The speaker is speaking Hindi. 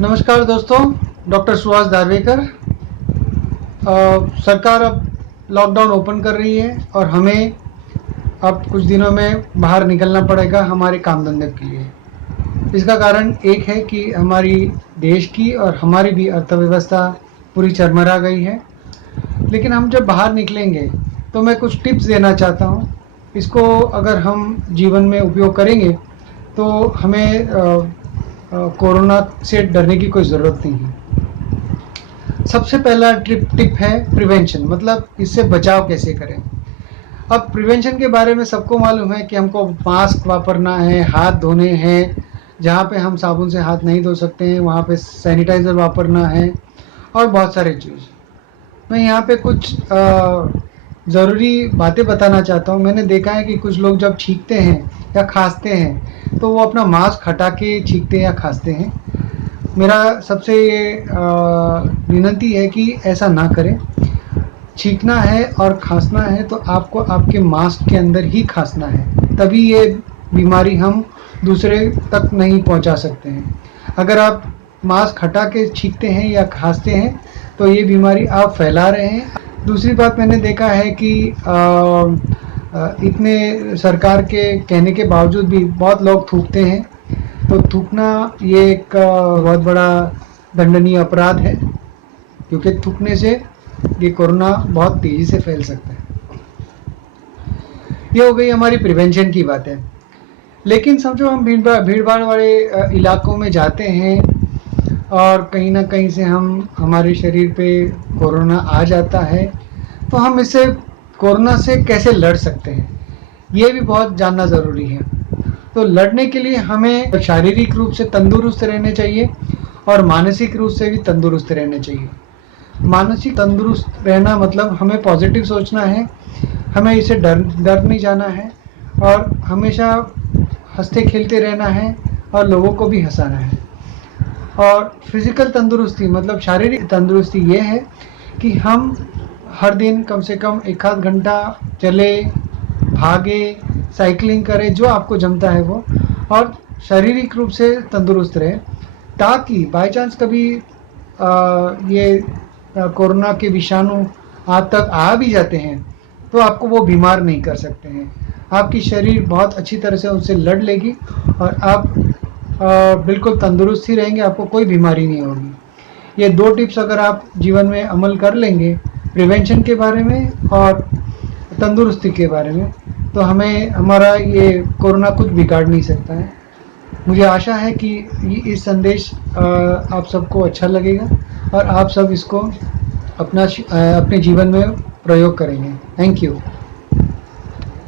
नमस्कार दोस्तों, डॉक्टर सुहास दारवेकर। सरकार अब लॉकडाउन ओपन कर रही है और हमें अब कुछ दिनों में बाहर निकलना पड़ेगा हमारे काम धंधे के लिए। इसका कारण एक है कि हमारी देश की और हमारी भी अर्थव्यवस्था पूरी चरमरा गई है। लेकिन हम जब बाहर निकलेंगे तो मैं कुछ टिप्स देना चाहता हूँ। इसको अगर हम जीवन में उपयोग करेंगे तो हमें कोरोना से डरने की कोई ज़रूरत नहीं है। सबसे पहला टिप है प्रिवेंशन, मतलब इससे बचाव कैसे करें। अब प्रिवेंशन के बारे में सबको मालूम है कि हमको मास्क वापरना है, हाथ धोने हैं, जहाँ पे हम साबुन से हाथ नहीं धो सकते हैं वहाँ पे सैनिटाइज़र वापरना है और बहुत सारे चीज़। मैं यहाँ पे कुछ ज़रूरी बातें बताना चाहता हूँ। मैंने देखा है कि कुछ लोग जब छींकते हैं या खांसते हैं तो वो अपना मास्क हटा के छींकते हैं या खांसते हैं। मेरा सबसे विनती है कि ऐसा ना करें। छींकना है और खांसना है तो आपको आपके मास्क के अंदर ही खांसना है, तभी ये बीमारी हम दूसरे तक नहीं पहुंचा सकते हैं। अगर आप मास्क हटा के छींकते हैं या खांसते हैं तो ये बीमारी आप फैला रहे हैं। दूसरी बात, मैंने देखा है कि इतने सरकार के कहने के बावजूद भी बहुत लोग थूकते हैं। तो थूकना ये एक बहुत बड़ा दंडनीय अपराध है, क्योंकि थूकने से ये कोरोना बहुत तेज़ी से फैल सकता है। ये हो गई हमारी प्रिवेंशन की बात है। लेकिन समझो हम भीड़ भाड़ वाले इलाकों में जाते हैं और कहीं ना कहीं से हमारे शरीर पे कोरोना आ जाता है, तो हम इससे कोरोना से कैसे लड़ सकते हैं ये भी बहुत जानना ज़रूरी है। तो लड़ने के लिए हमें शारीरिक रूप से तंदुरुस्त रहने चाहिए और मानसिक रूप से भी तंदुरुस्त रहने चाहिए। मानसिक तंदुरुस्त रहना मतलब हमें पॉजिटिव सोचना है, हमें इसे डर नहीं जाना है और हमेशा हंसते खेलते रहना है और लोगों को भी हंसाना है। और फिज़िकल तंदुरुस्ती मतलब शारीरिक तंदुरुस्ती ये है कि हम हर दिन कम से कम 1 आध घंटा चले, भागे, साइकिलिंग करें, जो आपको जमता है वो, और शारीरिक रूप से तंदुरुस्त रहे, ताकि बाय चांस कभी ये कोरोना के विषाणु आप तक आ भी जाते हैं तो आपको वो बीमार नहीं कर सकते हैं। आपकी शरीर बहुत अच्छी तरह से उनसे लड़ लेगी और आप बिल्कुल तंदुरुस्त ही रहेंगे, आपको कोई बीमारी नहीं होगी। ये 2 टिप्स अगर आप जीवन में अमल कर लेंगे, प्रिवेंशन के बारे में और तंदुरुस्ती के बारे में, तो हमारा ये कोरोना कुछ बिगाड़ नहीं सकता है। मुझे आशा है कि इस संदेश आप सबको अच्छा लगेगा और आप सब इसको अपने जीवन में प्रयोग करेंगे। Thank you.